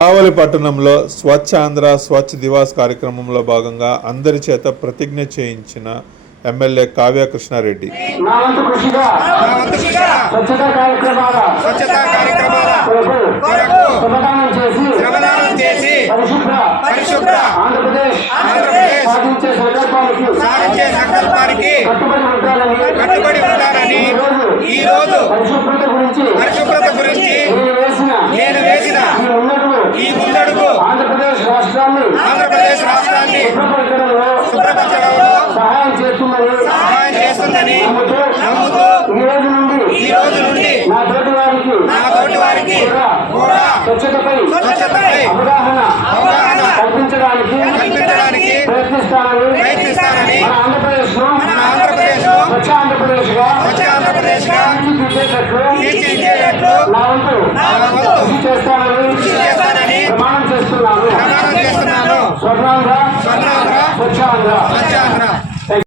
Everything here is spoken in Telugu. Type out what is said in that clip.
కావలి పట్టణంలో స్వచ్ఛ ఆంధ్ర స్వచ్ఛ దివాస్ కార్యక్రమంలో భాగంగా అందరి చేత ప్రతిజ్ఞ చేయించిన ఎమ్మెల్యే కావ్య కృష్ణారెడ్డి సాధించే సంకల్పానికి కట్టుబడి ఉంటానని ఈ రోజు పరిశుభ్రత గురించి నేను వేసిన ఈ ముందడుగు ఆంధ్రప్రదేశ్ రాష్ట్రాన్ని శుభ్రపరచడంలో సహాయం చేస్తుందని నమ్ముతూ ఈ రోజు నుండి నా తోటి వారికి కూడా స్వచ్ఛతపై అవగాహన కల్పించడానికి ప్రయత్నిస్తానని మన ఆంధ్రప్రదేశ్ స్వచ్ఛ ఆంధ్రప్రదేశ్ గా తీర్చిదిద్దేటట్లు నా వంతు కృషి చేస్తానని ప్రమాణం చేస్తున్నాను. స్వర్ణాంధ్ర స్వచ్ఛ ఆంధ్ర.